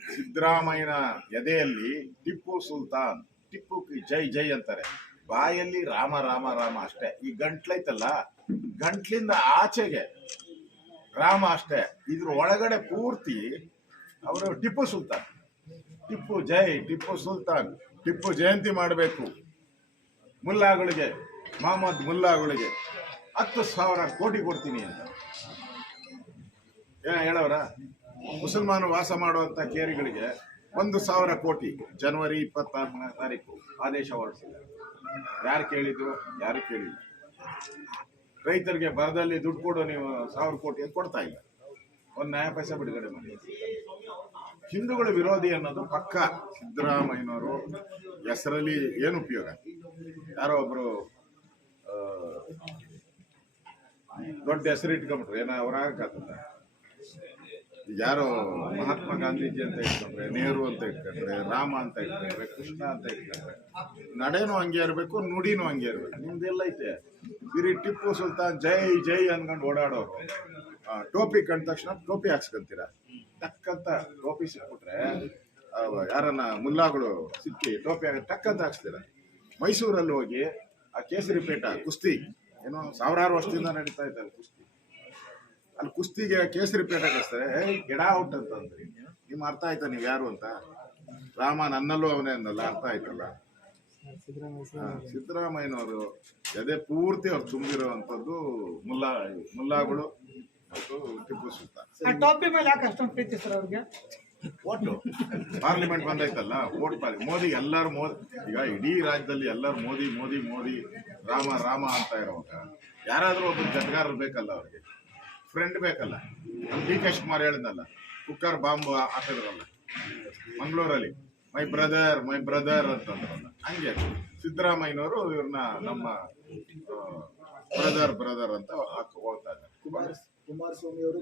ಸಿದ್ದರಾಮಯ್ಯನ ಎದೆಯಲ್ಲಿ ಟಿಪ್ಪು ಸುಲ್ತಾನ್, ಟಿಪ್ಪು ಜೈ ಜೈ ಅಂತಾರೆ. ಬಾಯಲ್ಲಿ ರಾಮ ರಾಮ ರಾಮ ಅಷ್ಟೇ. ಈ ಗಂಟ್ಲೈತಲ್ಲ, ಗಂಟ್ಲಿಂದ ಆಚೆಗೆ ರಾಮ ಅಷ್ಟೇ. ಇದ್ರ ಒಳಗಡೆ ಪೂರ್ತಿ ಅವರು ಟಿಪ್ಪು ಸುಲ್ತಾನ್. ಟಿಪ್ಪು ಜೈ, ಟಿಪ್ಪು ಸುಲ್ತಾನ್, ಟಿಪ್ಪು ಜಯಂತಿ ಮಾಡಬೇಕು. ಮುಲ್ಲಾಗಳಿಗೆ, ಮೊಹಮ್ಮದ್ ಮುಲ್ಲಾಗಳಿಗೆ ಹತ್ತು ಸಾವಿರ ಕೋಟಿ ಕೊಡ್ತೀನಿ ಅಂತ. ಏನ ಹೇಳವ್ರ? ಮುಸಲ್ಮಾನರು ವಾಸ ಮಾಡುವಂತ ಕೇರಿಗಳಿಗೆ ಒಂದು ಸಾವಿರ ಕೋಟಿ ಜನವರಿ ಇಪ್ಪತ್ತಾರನೇ ತಾರೀಕು ಆದೇಶ ಹೊರಡಿಸಿದ್ದಾರೆ. ಯಾರು ಕೇಳಿದ್ರು? ಯಾರು ಕೇಳಿಲ್ಲ. ರೈತರಿಗೆ ಬರದಲ್ಲಿ ದುಡ್ಡು ಕೊಡು, ನೀವು ಸಾವಿರ ಕೋಟಿ ಅಂತ ಕೊಡ್ತಾ ಇಲ್ಲ. ಒಂದು ನ್ಯಾಯ ಪೈಸೆ ಬಿಡುಗಡೆ ಮಾಡಿ. ಹಿಂದೂಗಳ ವಿರೋಧಿ ಅನ್ನೋದು ಪಕ್ಕ ಸಿದ್ದರಾಮಯ್ಯನವರು ಹೆಸರಲ್ಲಿ ಏನು ಉಪಯೋಗ? ಯಾರೋ ಒಬ್ರು ದೊಡ್ಡ ಹೆಸರು ಇಟ್ಕೊಂಬಿಟ್ರು ಏನೋ ಈಗ ಯಾರೋ ಮಹಾತ್ಮ ಗಾಂಧೀಜಿ ಅಂತ ಇಟ್ಕೊಂಡ್ರೆ ನೆಹರು ಅಂತ ಇಟ್ಕೊಂಡ್ರೆ ರಾಮ ಅಂತ ಇಟ್ಕೊಂಡ್ರೆ ಕೃಷ್ಣ ಅಂತ ಇಟ್ಕೊಂಡ್ರೆ ನಡೆನೂ ಹಂಗೆ ಇರಬೇಕು, ನುಡಿನೂ ಹಂಗೆ ಇರಬೇಕು. ನಿಮ್ದೆಲ್ಲ ಐತೆ. ಬಿರಿ ಟಿಪ್ಪು ಸುಲ್ತಾನ್ ಜೈ ಜೈ ಅನ್ಕೊಂಡು ಓಡಾಡೋರು. ಟೋಪಿ ಕಂಡ ತಕ್ಷಣ ಟೋಪಿ ಹಾಕ್ಸ್ಕೊಂತೀರ? ತಕ್ಕಂತ ಟೋಪಿ ಸಿಕ್ಬಿಟ್ರೆ ಯಾರನ್ನ ಮುಲ್ಲಾಗಳು ಸಿಕ್ಕಿ ಟೋಪಿ ಹಾಕಿ ಟಕ್ಕಂತ ಹಾಕ್ಸ್ತೀರ? ಮೈಸೂರಲ್ಲಿ ಹೋಗಿ ಆ ಕೇಸರಿ ಪೇಟ ಕುಸ್ತಿ, ಏನೋ ಸಾವಿರಾರು ವರ್ಷದಿಂದ ನಡೀತಾ ಇದ್ದಾರೆ ಕುಸ್ತಿ. ಅಲ್ಲಿ ಕುಸ್ತಿಗೆ ಕೇಸರಿ ಪೇಟ ಕಳಿಸ್ತಾರೆ. ಗಿಡ ಔಟ್ ಅಂತಂದ್ರಿ ನಿಮ್ ಅರ್ಥ ಆಯ್ತಾ ನೀವ್ ಯಾರು ಅಂತ? ರಾಮ ನನ್ನಲ್ಲೂ ಅವನೇ ಅಂದಲ್ಲ ಅರ್ಥ ಆಯ್ತಲ್ಲ? ಸಿದ್ದರಾಮಯ್ಯನವರು ಎದೆ ಪೂರ್ತಿ ಅವ್ರು ತುಂಬಿರುವಂತದ್ದು ಮುಲ್ಲಾ ಮುಲ್ಲಾಗಳು ಮತ್ತು ಟಿಪ್ಪು ಸುಲ್ತಾನ್. ಟಾಪಿ ಮೇಲೆ ಯಾಕೆ ಅಷ್ಟೊಂದು ಪ್ರೀತಿ ಸರ್ ಅವ್ರಿಗೆ? ಓಟು. ಪಾರ್ಲಿಮೆಂಟ್ ಬಂದೈತಲ್ಲ ಓಟ್ ಪಾರ್ಲಿ. ಮೋದಿ ಎಲ್ಲರೂ ಮೋದಿ ಈಗ ಇಡೀ ರಾಜ್ಯದಲ್ಲಿ ಎಲ್ಲರೂ ಮೋದಿ ಮೋದಿ ಮೋದಿ ರಾಮ ರಾಮ ಅಂತ ಇರೋವಾಗ ಯಾರಾದರೂ ಒಬ್ಬ ಜಟ್ಗಾರರು ಬೇಕಲ್ಲ ಅವ್ರಿಗೆ. ಫ್ರೆಂಡ್ ಬೇಕಲ್ಲ. ಡಿ ಕೆ ಶಿವಕುಮಾರ್ ಹೇಳಿದ್ನಲ್ಲ, ಕುಕ್ಕರ್ ಬಾಂಬ್ ಹಾಕಿದ್ರಲ್ಲ, ಮಂಗಳೂರಲ್ಲಿ. ಮೈ ಬ್ರದರ್ ಮೈ ಬ್ರದರ್ ಅಂತಂದ್ರಲ್ಲ ಹಂಗೆ ಸಿದ್ದರಾಮಯ್ಯನವರು ಇವ್ರನ್ನ ನಮ್ಮ ಬ್ರದರ್ ಬ್ರದರ್ ಅಂತ ಹಾಕಿ, ಹೋಗ್ತಾ ಇದ್ದಾರೆ. ಕುಮಾರಸ್ವಾಮಿ ಅವರು